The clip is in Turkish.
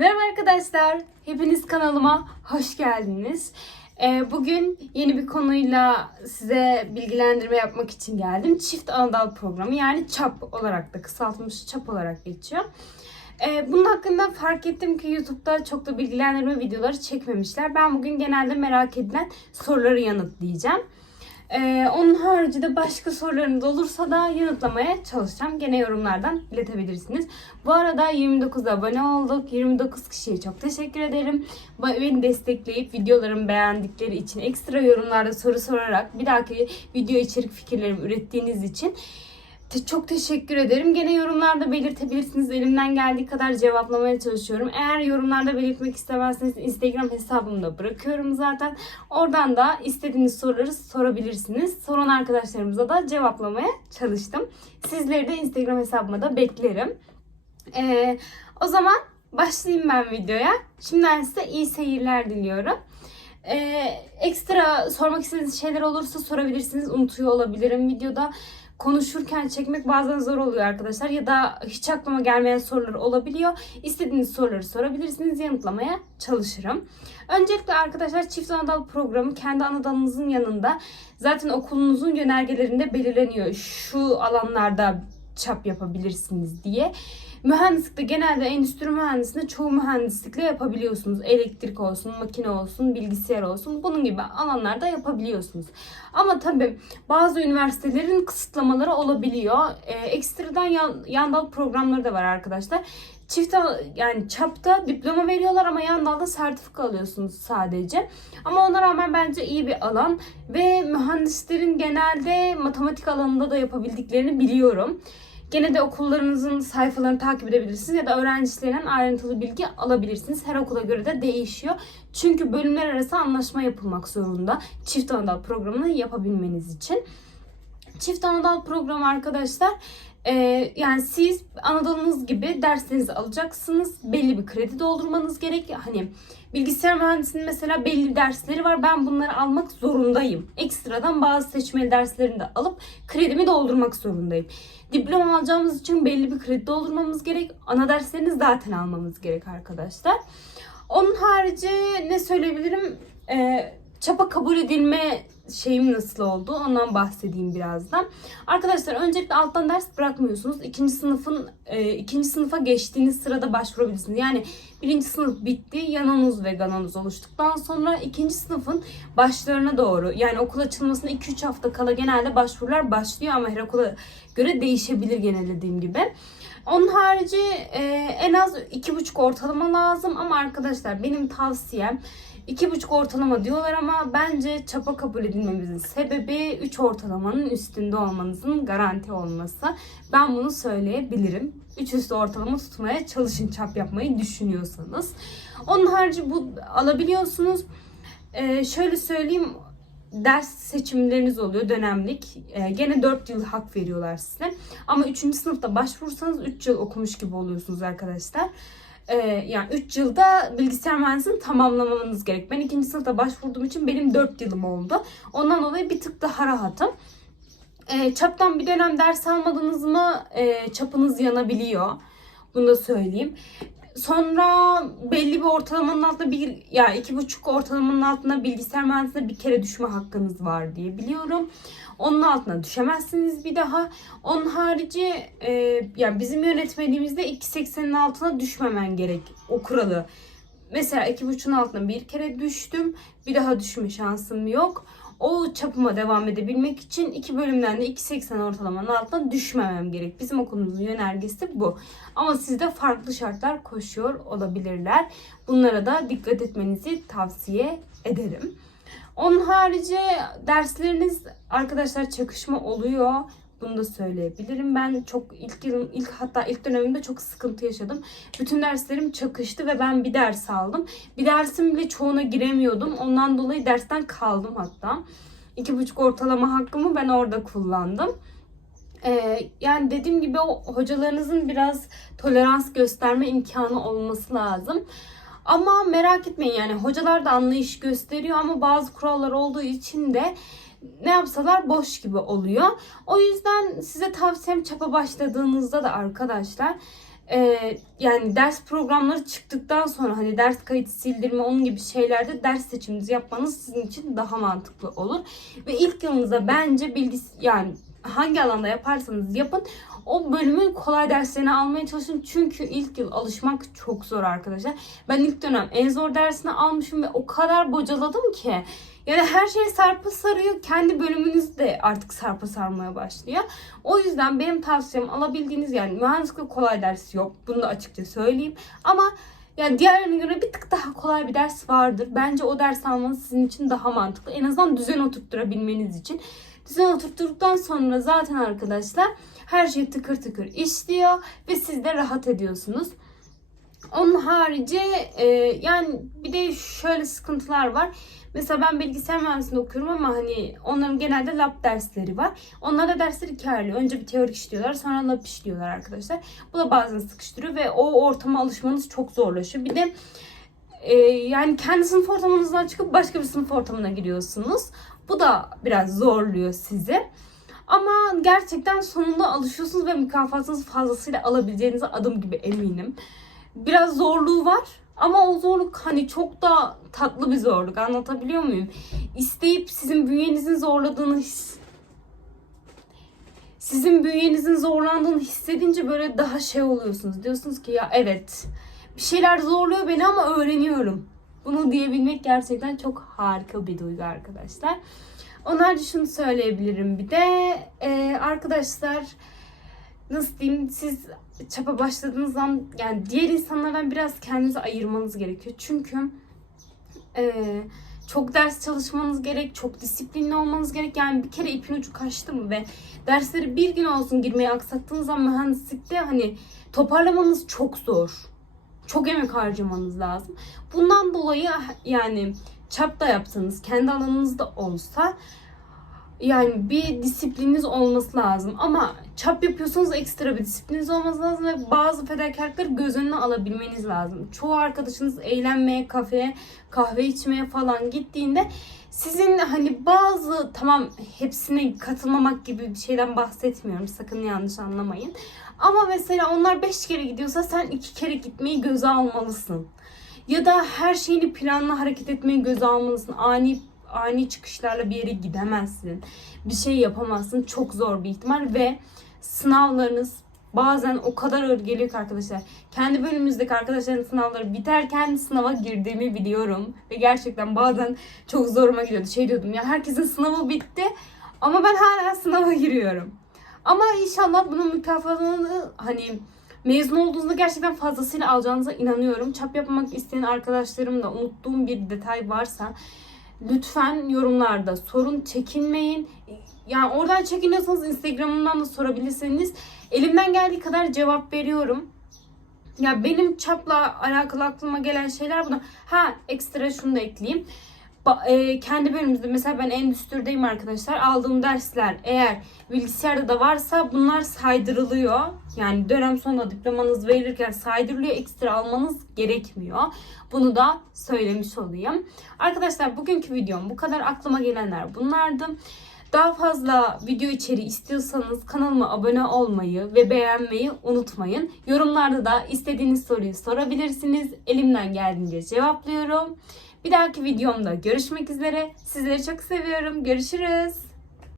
Merhaba arkadaşlar. Hepiniz kanalıma hoş geldiniz. Ee, bugün yeni bir konuyla size bilgilendirme yapmak için geldim. Çift anadal programı yani ÇAP olarak da kısaltılmış ÇAP olarak geçiyor. Ee, bunun hakkında fark ettim ki YouTube'da çok da bilgilendirme videoları çekmemişler. Ben bugün genelde merak edilen soruları yanıtlayacağım. Ee, onun haricinde başka sorularınız olursa da yanıtlamaya çalışacağım. Gene yorumlardan iletebilirsiniz. Bu arada 29 abone olduk. 29 kişiye çok teşekkür ederim. Beni destekleyip videolarımı beğendikleri için ekstra yorumlarda soru sorarak bir dahaki video içerik fikirlerimi ürettiğiniz için te- çok teşekkür ederim. Gene yorumlarda belirtebilirsiniz. Elimden geldiği kadar cevaplamaya çalışıyorum. Eğer yorumlarda belirtmek istemezseniz Instagram hesabımda bırakıyorum zaten. Oradan da istediğiniz soruları sorabilirsiniz. Soran arkadaşlarımıza da cevaplamaya çalıştım. Sizleri de Instagram hesabıma da beklerim. Ee, o zaman başlayayım ben videoya. Şimdiden size iyi seyirler diliyorum. Ee, ekstra sormak istediğiniz şeyler olursa sorabilirsiniz. Unutuyor olabilirim videoda. Konuşurken çekmek bazen zor oluyor arkadaşlar. Ya da hiç aklıma gelmeyen sorular olabiliyor. İstediğiniz soruları sorabilirsiniz. Yanıtlamaya çalışırım. Öncelikle arkadaşlar çift anadal programı kendi anadalınızın yanında zaten okulunuzun yönergelerinde belirleniyor. Şu alanlarda çap yapabilirsiniz diye. Mühendislikte genelde endüstri mühendisliğinde çoğu mühendislikle yapabiliyorsunuz. Elektrik olsun, makine olsun, bilgisayar olsun bunun gibi alanlarda yapabiliyorsunuz. Ama tabii bazı üniversitelerin kısıtlamaları olabiliyor. Ee, ekstradan yan, yandal programları da var arkadaşlar. Çift yani çapta diploma veriyorlar ama yan dalda sertifika alıyorsunuz sadece. Ama ona rağmen bence iyi bir alan ve mühendislerin genelde matematik alanında da yapabildiklerini biliyorum. Gene de okullarınızın sayfalarını takip edebilirsiniz ya da öğrencilerinden ayrıntılı bilgi alabilirsiniz. Her okula göre de değişiyor. Çünkü bölümler arası anlaşma yapılmak zorunda. Çift anadal programını yapabilmeniz için. Çift anadal programı arkadaşlar e, yani siz anadalınız gibi derslerinizi alacaksınız. Belli bir kredi doldurmanız gerek. Hani bilgisayar mühendisliğinin mesela belli dersleri var. Ben bunları almak zorundayım. Ekstradan bazı seçmeli derslerini de alıp kredimi doldurmak zorundayım. Diploma alacağımız için belli bir kredi doldurmamız gerek. Ana derslerini zaten almamız gerek arkadaşlar. Onun harici ne söyleyebilirim? Ee, çapa kabul edilme şeyim nasıl oldu ondan bahsedeyim birazdan. Arkadaşlar öncelikle alttan ders bırakmıyorsunuz. İkinci sınıfın e, ikinci sınıfa geçtiğiniz sırada başvurabilirsiniz. Yani birinci sınıf bitti. Yanonuz ve ganonuz oluştuktan sonra ikinci sınıfın başlarına doğru yani okul açılmasına 2-3 hafta kala genelde başvurular başlıyor ama her okula göre değişebilir gene dediğim gibi. Onun harici e, en az 2,5 ortalama lazım ama arkadaşlar benim tavsiyem 2,5 ortalama diyorlar ama bence çapa kabul edilmemizin sebebi 3 ortalamanın üstünde olmanızın garanti olması. Ben bunu söyleyebilirim. 3 üstü ortalama tutmaya çalışın çap yapmayı düşünüyorsanız. Onun harici bu alabiliyorsunuz. Ee, şöyle söyleyeyim ders seçimleriniz oluyor dönemlik. Ee, gene 4 yıl hak veriyorlar size. Ama 3. sınıfta başvurursanız 3 yıl okumuş gibi oluyorsunuz arkadaşlar. Ee, yani 3 yılda bilgisayar mühendisliğini tamamlamanız gerek. Ben 2. sınıfta başvurduğum için benim 4 yılım oldu. Ondan dolayı bir tık daha rahatım. Ee, çaptan bir dönem ders almadınız mı e, çapınız yanabiliyor. Bunu da söyleyeyim. Sonra belli bir ortalamanın altında bir yani iki buçuk ortalamanın altında bilgisayar mühendisliğine bir kere düşme hakkınız var diye biliyorum. Onun altına düşemezsiniz bir daha. Onun harici e, yani bizim yönetmeliğimizde 2.80'in altına düşmemen gerek o kuralı. Mesela iki buçuğun altına bir kere düştüm. Bir daha düşme şansım yok. O çapıma devam edebilmek için iki bölümden de 2.80 ortalamanın altına düşmemem gerek. Bizim okulumuzun yönergesi bu. Ama sizde farklı şartlar koşuyor olabilirler. Bunlara da dikkat etmenizi tavsiye ederim. Onun harici dersleriniz arkadaşlar çakışma oluyor. Bunu da söyleyebilirim. Ben çok ilk yılım, ilk hatta ilk dönemimde çok sıkıntı yaşadım. Bütün derslerim çakıştı ve ben bir ders aldım. Bir dersim bile çoğuna giremiyordum. Ondan dolayı dersten kaldım hatta. İki buçuk ortalama hakkımı ben orada kullandım. Ee, yani dediğim gibi o hocalarınızın biraz tolerans gösterme imkanı olması lazım. Ama merak etmeyin yani hocalar da anlayış gösteriyor ama bazı kurallar olduğu için de ne yapsalar boş gibi oluyor. O yüzden size tavsiyem çapa başladığınızda da arkadaşlar e, yani ders programları çıktıktan sonra hani ders kayıt sildirme onun gibi şeylerde ders seçiminizi yapmanız sizin için daha mantıklı olur. Ve ilk yılınızda bence bilgis yani hangi alanda yaparsanız yapın o bölümün kolay derslerini almaya çalışın. Çünkü ilk yıl alışmak çok zor arkadaşlar. Ben ilk dönem en zor dersini almışım ve o kadar bocaladım ki. Yani her şey sarpa sarıyor. Kendi bölümünüz de artık sarpa sarmaya başlıyor. O yüzden benim tavsiyem alabildiğiniz yani mühendislik kolay ders yok. Bunu da açıkça söyleyeyim. Ama yani diğerlerine göre bir tık daha kolay bir ders vardır. Bence o ders almanız sizin için daha mantıklı. En azından düzen oturtturabilmeniz için. Düzen oturtturduktan sonra zaten arkadaşlar her şey tıkır tıkır işliyor ve siz de rahat ediyorsunuz. Onun harici e, yani bir de şöyle sıkıntılar var. Mesela ben bilgisayar mühendisliğinde okuyorum ama hani onların genelde lab dersleri var. Onlarda dersler iki ayrılıyor. Önce bir teorik işliyorlar sonra lab işliyorlar arkadaşlar. Bu da bazen sıkıştırıyor ve o ortama alışmanız çok zorlaşıyor. Bir de e, yani kendi sınıf ortamınızdan çıkıp başka bir sınıf ortamına giriyorsunuz. Bu da biraz zorluyor sizi. Ama gerçekten sonunda alışıyorsunuz ve mükafatınızı fazlasıyla alabileceğinize adım gibi eminim. Biraz zorluğu var ama o zorluk hani çok da tatlı bir zorluk anlatabiliyor muyum? İsteyip sizin bünyenizin zorladığını his... Sizin bünyenizin zorlandığını hissedince böyle daha şey oluyorsunuz. Diyorsunuz ki ya evet bir şeyler zorluyor beni ama öğreniyorum. Bunu diyebilmek gerçekten çok harika bir duygu arkadaşlar. Onlar şunu söyleyebilirim bir de e, arkadaşlar nasıl diyeyim siz çapa başladığınız zaman yani diğer insanlardan biraz kendinizi ayırmanız gerekiyor. Çünkü e, çok ders çalışmanız gerek, çok disiplinli olmanız gerek. Yani bir kere ipin ucu kaçtı mı ve dersleri bir gün olsun girmeye aksattığınız zaman mühendislikte hani toparlamanız çok zor. Çok emek harcamanız lazım. Bundan dolayı yani çap da yapsanız, kendi alanınızda olsa yani bir disiplininiz olması lazım. Ama çap yapıyorsanız ekstra bir disiplininiz olması lazım ve bazı fedakarlıkları göz önüne alabilmeniz lazım. Çoğu arkadaşınız eğlenmeye, kafeye, kahve içmeye falan gittiğinde sizin hani bazı tamam hepsine katılmamak gibi bir şeyden bahsetmiyorum. Sakın yanlış anlamayın. Ama mesela onlar 5 kere gidiyorsa sen 2 kere gitmeyi göze almalısın. Ya da her şeyini planla hareket etmeyi göze almalısın. Ani ani çıkışlarla bir yere gidemezsin. Bir şey yapamazsın. Çok zor bir ihtimal ve sınavlarınız bazen o kadar ağır geliyor ki arkadaşlar. Kendi bölümümüzdeki arkadaşların sınavları biterken sınava girdiğimi biliyorum. Ve gerçekten bazen çok zoruma gidiyordu. Şey diyordum ya herkesin sınavı bitti ama ben hala sınava giriyorum. Ama inşallah bunun mükafatını hani mezun olduğunuzda gerçekten fazlasıyla alacağınıza inanıyorum. Çap yapmak isteyen arkadaşlarım da unuttuğum bir detay varsa lütfen yorumlarda sorun çekinmeyin. Yani oradan çekiniyorsanız Instagram'ımdan da sorabilirsiniz. Elimden geldiği kadar cevap veriyorum. Ya benim çapla alakalı aklıma gelen şeyler buna. Ha ekstra şunu da ekleyeyim. E, kendi bölümümüzde mesela ben endüstrideyim arkadaşlar. Aldığım dersler eğer bilgisayarda da varsa bunlar saydırılıyor. Yani dönem sonunda diplomanız verilirken saydırılıyor. Ekstra almanız gerekmiyor. Bunu da söylemiş olayım. Arkadaşlar bugünkü videom bu kadar. Aklıma gelenler bunlardı. Daha fazla video içeriği istiyorsanız kanalıma abone olmayı ve beğenmeyi unutmayın. Yorumlarda da istediğiniz soruyu sorabilirsiniz. Elimden geldiğince cevaplıyorum. Bir dahaki videomda görüşmek üzere. Sizleri çok seviyorum. Görüşürüz.